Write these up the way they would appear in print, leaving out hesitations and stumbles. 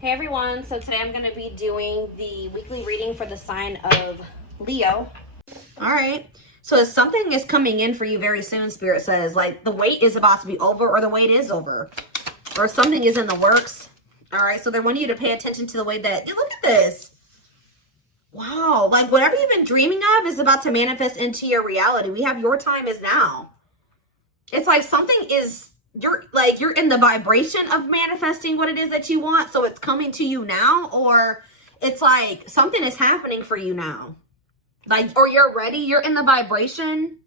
Hey everyone, so today I'm going to be doing the weekly reading for the sign of Leo. All right, so something is coming in for you very soon, Spirit says. Like the wait is about to be over, or the wait is over, or something is in the works. All right, so they want you to pay attention to the way that, look at this. Wow, like whatever you've been dreaming of is about to manifest into your reality. We have your time is now. It's like something is... you're in the vibration of manifesting what it is that you want, so it's coming to you now, or it's like something is happening for you now, like, or you're ready, you're in the vibration.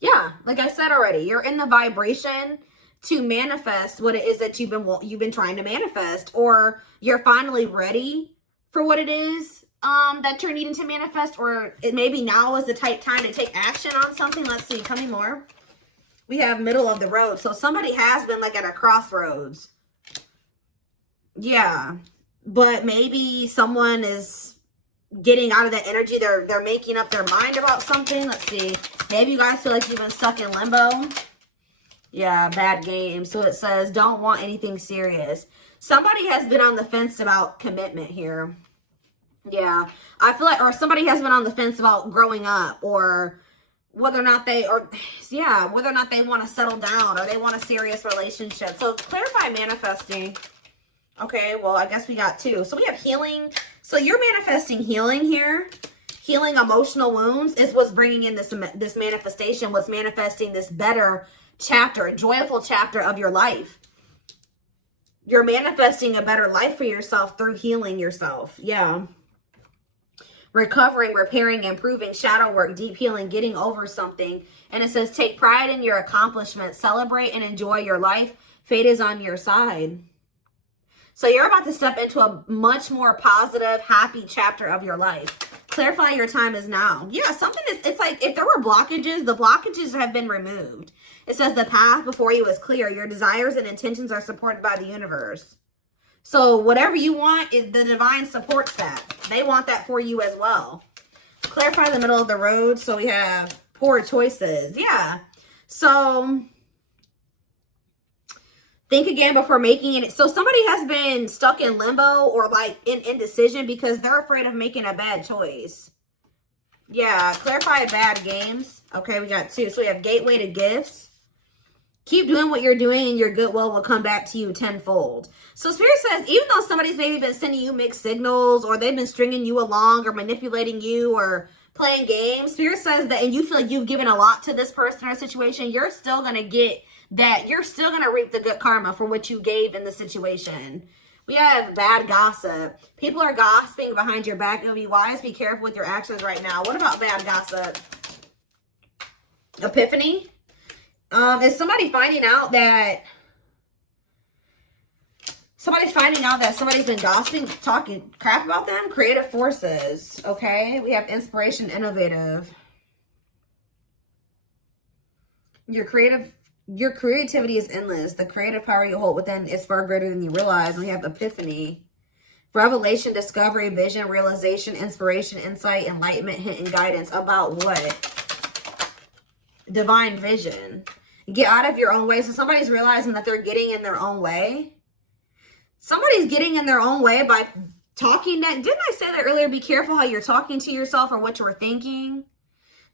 Yeah, like I said already, you're in the vibration to manifest what it is that you've been trying to manifest, or you're finally ready for what it is that you're needing to manifest, or it maybe now is the time to take action on something. Let's see, tell me more. We have middle of the road. So somebody has been like at a crossroads. Yeah. But maybe someone is getting out of that energy. They're making up their mind about something. Let's see. Maybe you guys feel like you've been stuck in limbo. Yeah, bad game. So it says, don't want anything serious. Somebody has been on the fence about commitment here. Yeah. I feel like, or somebody has been on the fence about growing up, or whether or not they want to settle down, or they want a serious relationship. So clarify manifesting. Okay, well, I guess we got two. So we have healing. So you're manifesting healing here. Healing emotional wounds is what's bringing in this manifestation, what's manifesting this better chapter, a joyful chapter of your life. You're manifesting a better life for yourself through healing yourself. Yeah. Recovering, repairing, improving, shadow work, deep healing, getting over something. And it says, take pride in your accomplishments, celebrate and enjoy your life. Fate is on your side. So you're about to step into a much more positive, happy chapter of your life. Clarify your time is now. Yeah, something is, it's like if there were blockages, the blockages have been removed. It says the path before you is clear. Your desires and intentions are supported by the universe. So whatever you want, the divine supports that. They want that for you as well. Clarify the middle of the road. So we have poor choices. Yeah. So think again before making it. So somebody has been stuck in limbo, or like in indecision because they're afraid of making a bad choice. Yeah. Clarify bad games. Okay, we got two. So we have gateway to gifts. Keep doing what you're doing and your goodwill will come back to you tenfold. So Spirit says, even though somebody's maybe been sending you mixed signals, or they've been stringing you along, or manipulating you, or playing games, Spirit says that, and you feel like you've given a lot to this person or situation, you're still going to get that. You're still going to reap the good karma for what you gave in the situation. We have bad gossip. People are gossiping behind your back. It'll be wise. Be careful with your actions right now. What about bad gossip? Epiphany. Is somebody finding out that somebody's been gossiping, talking crap about them? Creative forces. Okay, we have inspiration, innovative. Your creativity is endless. The creative power you hold within is far greater than you realize. We have epiphany, revelation, discovery, vision, realization, inspiration, insight, enlightenment, hint, and guidance. About what? Divine vision. Get out of your own way. So somebody's realizing that they're getting in their own way. Somebody's getting in their own way by talking that. Didn't I say that earlier? Be careful how you're talking to yourself or what you're thinking.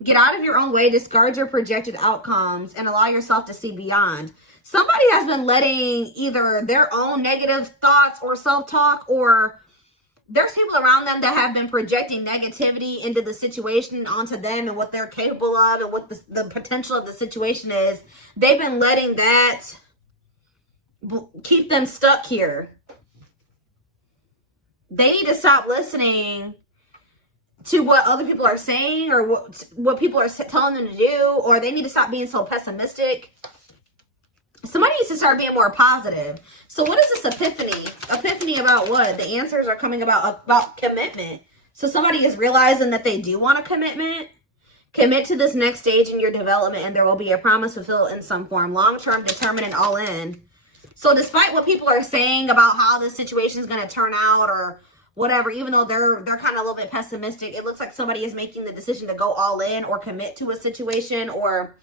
Get out of your own way. Discard your projected outcomes and allow yourself to see beyond. Somebody has been letting either their own negative thoughts or self-talk, or there's people around them that have been projecting negativity into the situation, onto them and what they're capable of and what the potential of the situation is. They've been letting that keep them stuck here. They need to stop listening to what other people are saying, or what people are telling them to do, or they need to stop being so pessimistic. Somebody needs to start being more positive. So what is this epiphany? Epiphany about what? The answers are coming about commitment. So somebody is realizing that they do want a commitment. Commit to this next stage in your development, and there will be a promise fulfilled in some form. Long-term, determined, and all in. So despite what people are saying about how this situation is going to turn out, or whatever, even though they're kind of a little bit pessimistic, it looks like somebody is making the decision to go all in or commit to a situation. Or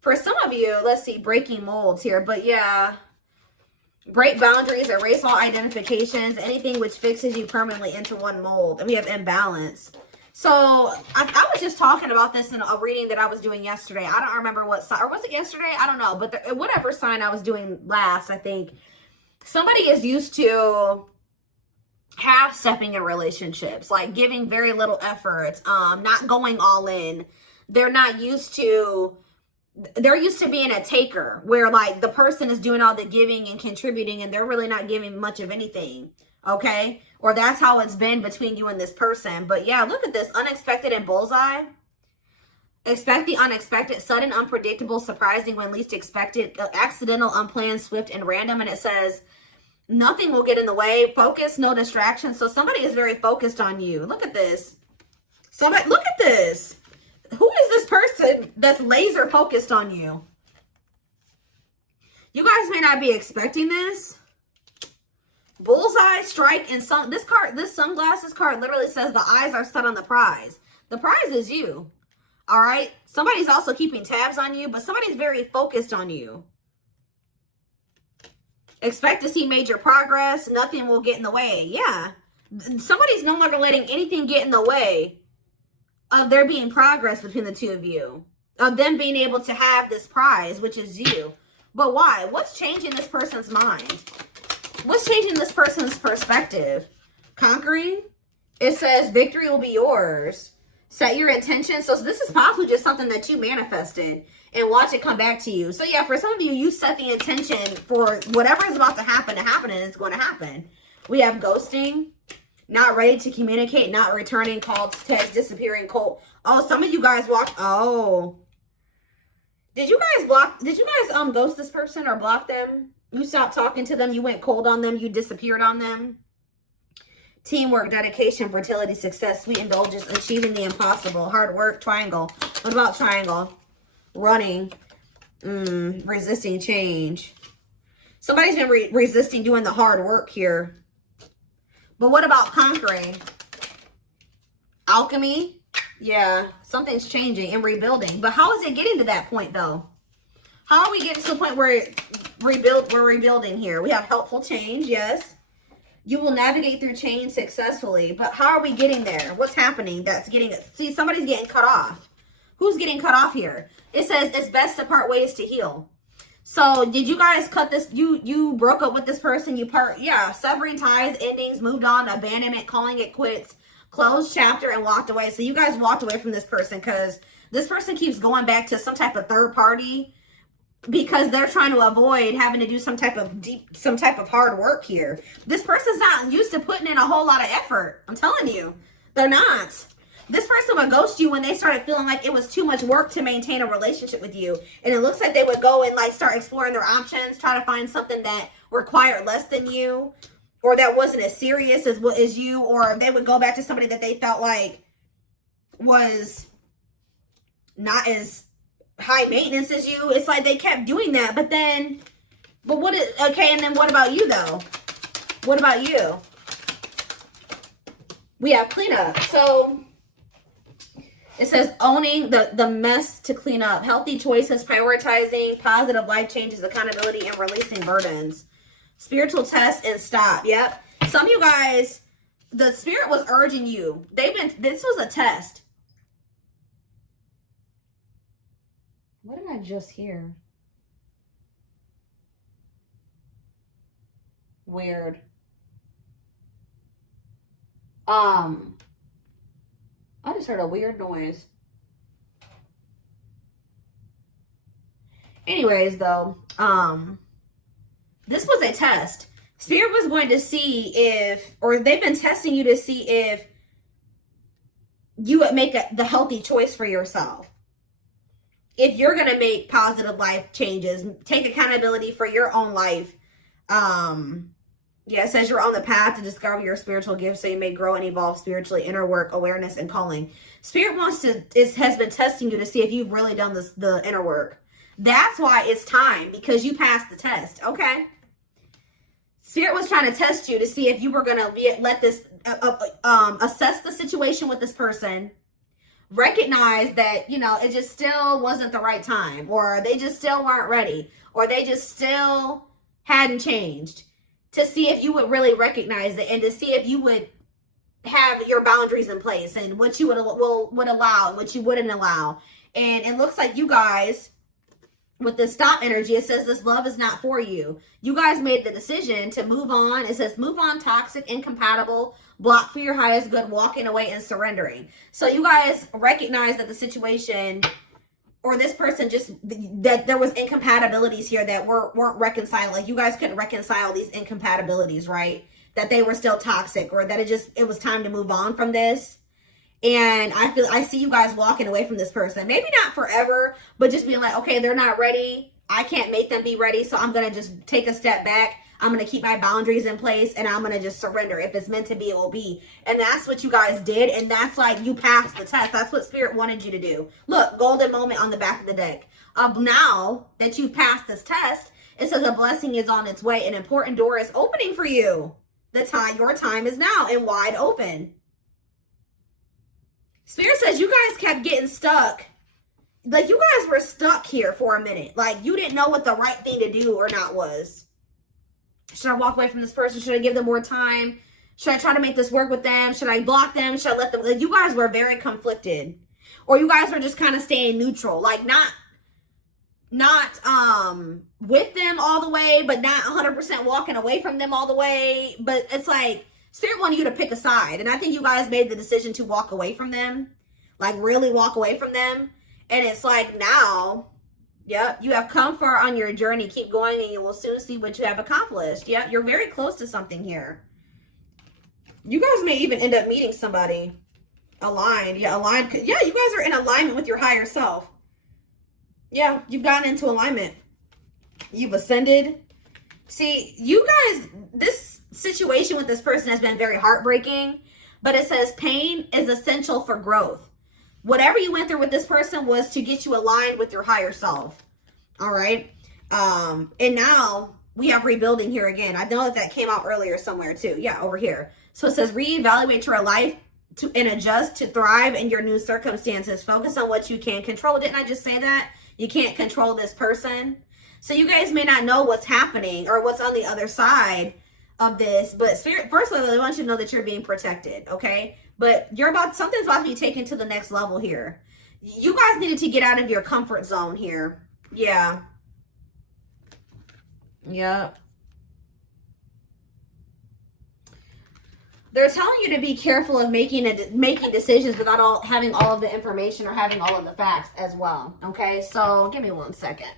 for some of you, let's see, breaking molds here. But yeah, Break boundaries, erase all identifications, anything which fixes you permanently into one mold. And we have imbalance. So I was just talking about this in a reading that I was doing yesterday. I don't remember what sign, or was it yesterday? I don't know. But whatever sign I was doing last, I think somebody is used to half-stepping in relationships, like giving very little effort, not going all in. They're not used to, they're used to being a taker, where like the person is doing all the giving and contributing and they're really not giving much of anything. Okay? Or that's how it's been between you and this person. But yeah, look at this. Unexpected and bullseye. Expect the unexpected, sudden, unpredictable, surprising when least expected, accidental, unplanned, swift, and random. And it says, nothing will get in the way. Focus, no distractions. So somebody is very focused on you. Look at this. Somebody, look at this. Who is this person that's laser focused on you? You guys may not be expecting this. Bullseye, strike, and this sunglasses card literally says the eyes are set on the prize. The prize is you. All right? Somebody's also keeping tabs on you, but somebody's very focused on you. Expect to see major progress. Nothing will get in the way. Yeah. Somebody's no longer letting anything get in the way of there being progress between the two of you. Of them being able to have this prize, which is you. But why? What's changing this person's mind? What's changing this person's perspective? Conquering? It says victory will be yours. Set your intention. So this is possibly just something that you manifested and watch it come back to you. So yeah, for some of you, you set the intention for whatever is about to happen and it's going to happen. We have ghosting, not ready to communicate, not returning calls, text, disappearing, cold. Oh, some of you guys walked. Oh, did you guys ghost this person or block them? You stopped talking to them. You went cold on them. You disappeared on them. Teamwork, dedication, fertility, success, sweet indulgence, achieving the impossible, hard work, triangle. What about triangle? Running, resisting change. Somebody's been resisting doing the hard work here. But what about conquering? Alchemy. Yeah, something's changing and rebuilding. But how is it getting to that point, though? How are we getting to the point where we're rebuilding here? We have helpful change, yes. You will navigate through change successfully. But how are we getting there? What's happening that's getting it? See, somebody's getting cut off. Who's getting cut off here? It says it's best to part ways to heal. So did you guys cut this? You broke up with this person. Yeah, severing ties, endings, moved on, abandonment, calling it quits, closed chapter, and walked away. So you guys walked away from this person because this person keeps going back to some type of third party because they're trying to avoid having to do some type of hard work here. This person's not used to putting in a whole lot of effort. I'm telling you, they're not. This person would ghost you when they started feeling like it was too much work to maintain a relationship with you. And it looks like they would go and like start exploring their options, try to find something that required less than you, or that wasn't as serious as you, or they would go back to somebody that they felt like was not as high maintenance as you. It's like they kept doing that, but then, okay, and then what about you though? What about you? We have cleanup. So it says owning the mess to clean up, healthy choices, prioritizing, positive life changes, accountability, and releasing burdens. Spiritual test and stop. Yep. Some of you guys, the spirit was urging you. This was a test. What did I just hear? Weird. I just heard a weird noise. Anyways, though, this was a test. Spirit was going to see they've been testing you to see if you would make the healthy choice for yourself. If you're going to make positive life changes, take accountability for your own life. Yeah, it says you're on the path to discover your spiritual gifts so you may grow and evolve spiritually, inner work, awareness, and calling. Spirit has been testing you to see if you've really done the inner work. That's why it's time, because you passed the test, okay? Spirit was trying to test you to see if you were going to assess the situation with this person, recognize that, it just still wasn't the right time, or they just still weren't ready, or they just still hadn't changed, to see if you would really recognize it, and to see if you would have your boundaries in place, and what you would allow and what you wouldn't allow. And it looks like you guys, with the stop energy, it says this love is not for you. You guys made the decision to move on. It says move on, toxic, incompatible, block for your highest good, walking away and surrendering. So you guys recognize that the situation, or this person, just that there was incompatibilities here that weren't reconciled. Like you guys couldn't reconcile these incompatibilities, right? That they were still toxic, or that it was time to move on from this. And I see you guys walking away from this person. Maybe not forever, but just being like, okay, they're not ready. I can't make them be ready. So I'm going to just take a step back. I'm going to keep my boundaries in place, and I'm going to just surrender. If it's meant to be, it will be. And that's what you guys did. And that's like, you passed the test. That's what Spirit wanted you to do. Look, golden moment on the back of the deck. Now that you've passed this test, it says a blessing is on its way. An important door is opening for you. Your time is now and wide open. Spirit says you guys kept getting stuck. Like you guys were stuck here for a minute. Like you didn't know what the right thing to do or not was. Should I walk away from this person? Should I give them more time? Should I try to make this work with them? Should I block them? Should I let them? Like, you guys were very conflicted. Or you guys were just kind of staying neutral. Like not with them all the way, but not 100% walking away from them all the way. But it's like Spirit wanted you to pick a side. And I think you guys made the decision to walk away from them. Like really walk away from them. And it's like now, yep, you have come far on your journey. Keep going and you will soon see what you have accomplished. Yep, you're very close to something here. You guys may even end up meeting somebody aligned. Yeah, aligned. Yeah, you guys are in alignment with your higher self. Yeah, you've gotten into alignment. You've ascended. See, you guys, this situation with this person has been very heartbreaking, but it says pain is essential for growth. Whatever you went through with this person was to get you aligned with your higher self. All right. And now we have rebuilding here again. I know that came out earlier somewhere too. Yeah, over here. So it says reevaluate your life and adjust to thrive in your new circumstances. Focus on what you can control. Didn't I just say that? You can't control this person. So you guys may not know what's happening or what's on the other side of this, but Spirit, first of all, I want you to know that you're being protected, okay? But something's about to be taken to the next level here. You guys needed to get out of your comfort zone here. Yeah. Yep. They're telling you to be careful of making decisions without having all of the information or having all of the facts as well. Okay, so give me 1 second.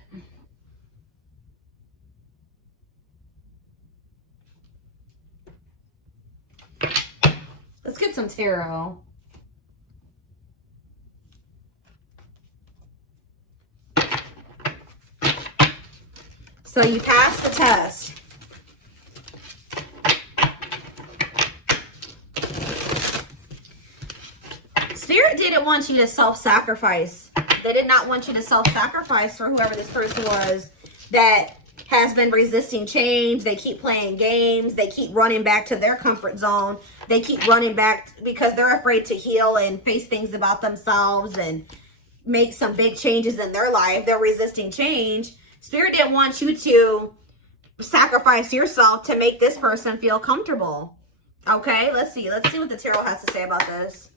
Let's get some tarot. So you passed the test. Spirit didn't want you to self-sacrifice. They did not want you to self-sacrifice for whoever this person was that has been resisting change. They keep playing games. They keep running back to their comfort zone. They keep running back because they're afraid to heal and face things about themselves and make some big changes in their life. They're resisting change. Spirit didn't want you to sacrifice yourself to make this person feel comfortable. Okay, let's see. Let's see what the tarot has to say about this.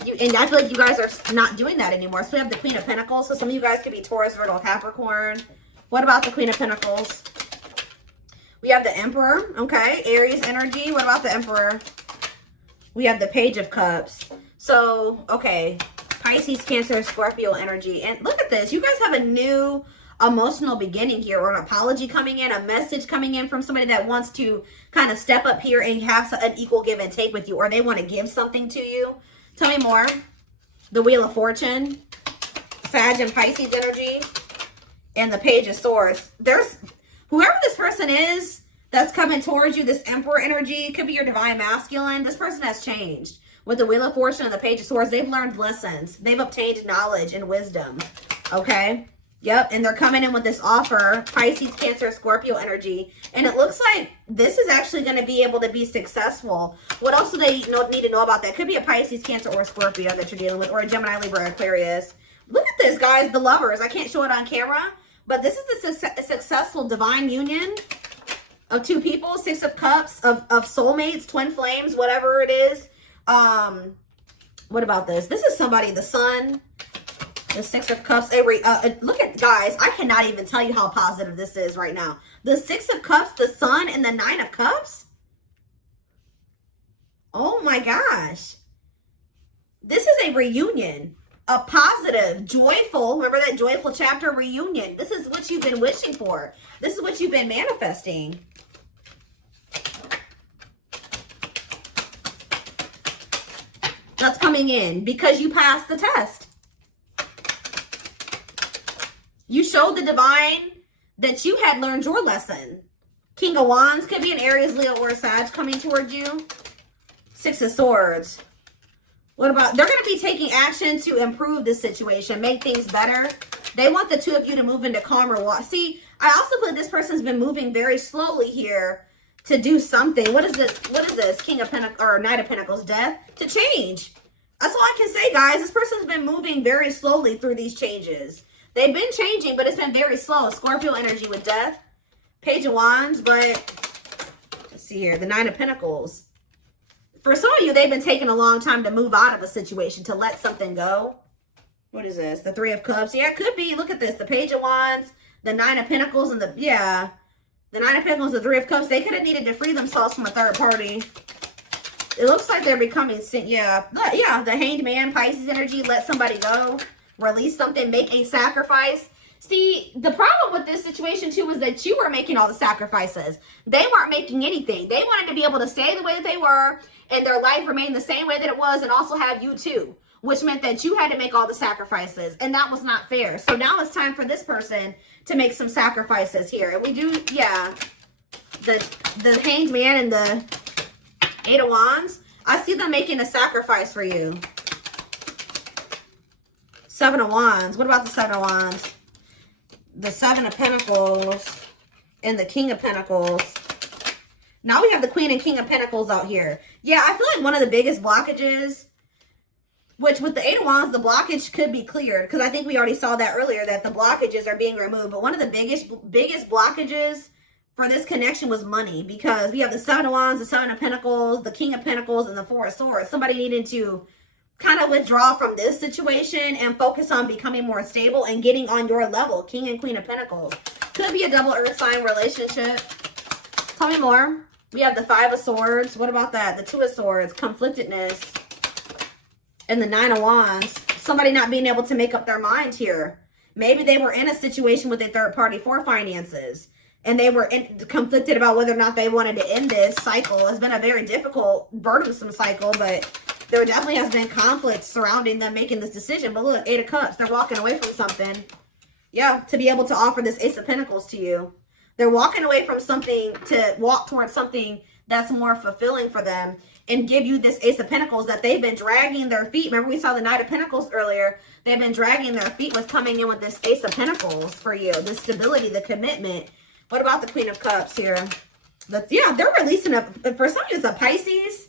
And I feel like you guys are not doing that anymore. So we have the Queen of Pentacles. So some of you guys could be Taurus, Virgo, Capricorn. What about the Queen of Pentacles? We have the Emperor. Okay, Aries energy. What about the Emperor? We have the Page of Cups. So, okay, Pisces, Cancer, Scorpio energy. And look at this. You guys have a new emotional beginning here, or an apology coming in, a message coming in from somebody that wants to kind of step up here and have an equal give and take with you, or they want to give something to you. Tell me more. The Wheel of Fortune, Sag and Pisces energy, and the Page of Swords. There's whoever this person is that's coming towards you, this Emperor energy, could be your divine masculine. This person has changed. With the Wheel of Fortune and the Page of Swords, they've learned lessons. They've obtained knowledge and wisdom. Okay? Yep, and they're coming in with this offer, Pisces, Cancer, Scorpio energy. And it looks like this is actually going to be able to be successful. What else do they need to know about that? Could be a Pisces, Cancer, or a Scorpio that you're dealing with, or a Gemini, Libra, Aquarius. Look at this, guys, the Lovers. I can't show it on camera, But this is a successful divine union of two people, Six of Cups, of soulmates, twin flames, whatever it is. What about this? This is somebody, the Sun, the Six of Cups. Look at, guys, I cannot even tell you how positive this is right now. The Six of Cups, the Sun, and the Nine of Cups. Oh my gosh. This is a reunion. A positive, joyful, remember that joyful chapter, reunion. This is what you've been wishing for. This is what you've been manifesting. That's coming in because you passed the test. You showed the divine that you had learned your lesson. King of Wands could be an Aries, Leo, or a Sag coming towards you. Six of Swords. What about, they're going to be taking action to improve this situation, make things better. They want the two of you to move into calmer water. See, I also feel like this person's been moving very slowly here to do something. What is this? What is this? King of Pentacles, or Knight of Pentacles, Death, to change. That's all I can say, guys. This person's been moving very slowly through these changes. They've been changing, but it's been very slow. Scorpio energy with Death. Page of Wands, but let's see here. The Nine of Pentacles. For some of you, they've been taking a long time to move out of a situation, to let something go. What is this? The Three of Cups. Yeah, it could be. Look at this. The Page of Wands, the Nine of Pentacles, and the Nine of Pentacles, the Three of Cups. They could have needed to free themselves from a third party. It looks like they're becoming, the Hanged Man, Pisces energy. Let somebody go. Release something. Make a sacrifice. See, the problem with this situation, too, is that you were making all the sacrifices. They weren't making anything. They wanted to be able to stay the way that they were and their life remain the same way that it was, and also have you, too, which meant that you had to make all the sacrifices, and that was not fair. So now it's time for this person to make some sacrifices here. And we do, the Hanged Man and the Eight of Wands. I see them making a sacrifice for you. Seven of Wands. What about the Seven of Wands? The Seven of Pentacles and the King of Pentacles. Now we have the Queen and King of Pentacles out here. Yeah, I feel like one of the biggest blockages, which with the Eight of Wands, the blockage could be cleared, because I think we already saw that earlier, that the blockages are being removed. But one of the biggest blockages for this connection was money, because we have the Seven of Wands, the Seven of Pentacles, the King of Pentacles, and the Four of Swords. Somebody needed to kind of withdraw from this situation and focus on becoming more stable and getting on your level. King and Queen of Pentacles. Could be a double earth sign relationship. Tell me more. We have the Five of Swords. What about that? The Two of Swords. Conflictedness. And the Nine of Wands. Somebody not being able to make up their mind here. Maybe they were in a situation with a third party for finances, and they were conflicted about whether or not they wanted to end this cycle. It's been a very difficult, burdensome cycle, but there definitely has been conflict surrounding them making this decision. But look, Eight of Cups, they're walking away from something. Yeah, to be able to offer this Ace of Pentacles to you. They're walking away from something to walk towards something that's more fulfilling for them and give you this Ace of Pentacles that they've been dragging their feet. Remember, we saw the Knight of Pentacles earlier. They've been dragging their feet with coming in with this Ace of Pentacles for you. The stability, the commitment. What about the Queen of Cups here? They're releasing for some of you, it's a Pisces.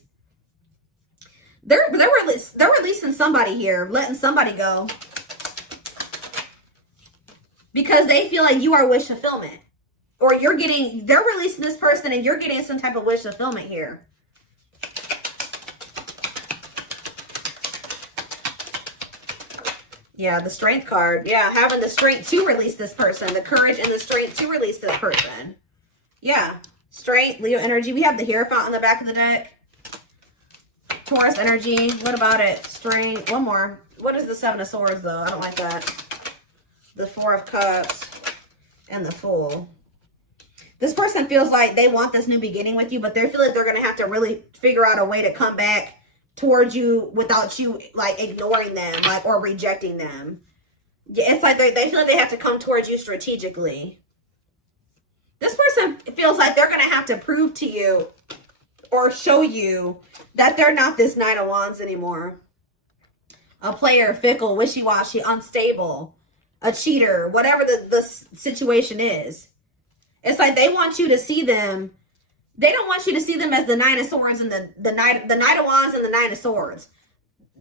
They're releasing somebody here, letting somebody go, because they feel like you are wish fulfillment, or they're releasing this person and you're getting some type of wish fulfillment here. Yeah, the Strength card. Yeah, having the strength to release this person, the courage and the strength to release this person. Yeah, Strength, Leo energy. We have the Hierophant on the back of the deck. Taurus energy. What about it? Strength. One more. What is the Seven of Swords, though? I don't like that. The Four of Cups and the Fool. This person feels like they want this new beginning with you, but they feel like they're going to have to really figure out a way to come back towards you without you, like, ignoring them, like, or rejecting them. Yeah, it's like they feel like they have to come towards you strategically. This person feels like they're going to have to prove to you or show you that they're not this Nine of Wands anymore. A player, fickle, wishy-washy, unstable, a cheater, whatever the situation is. It's like they want you to see them. They don't want you to see them as the Nine of Swords and the Knight of Wands and the Nine of Swords.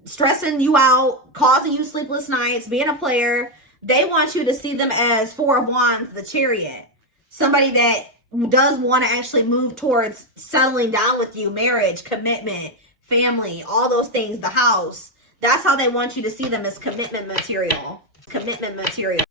Stressing you out, causing you sleepless nights, being a player. they want you to see them as Four of Wands, the Chariot. Somebody that does want to actually move towards settling down with you, marriage, commitment, family, all those things, the house. That's how they want you to see them, as commitment material. Commitment material.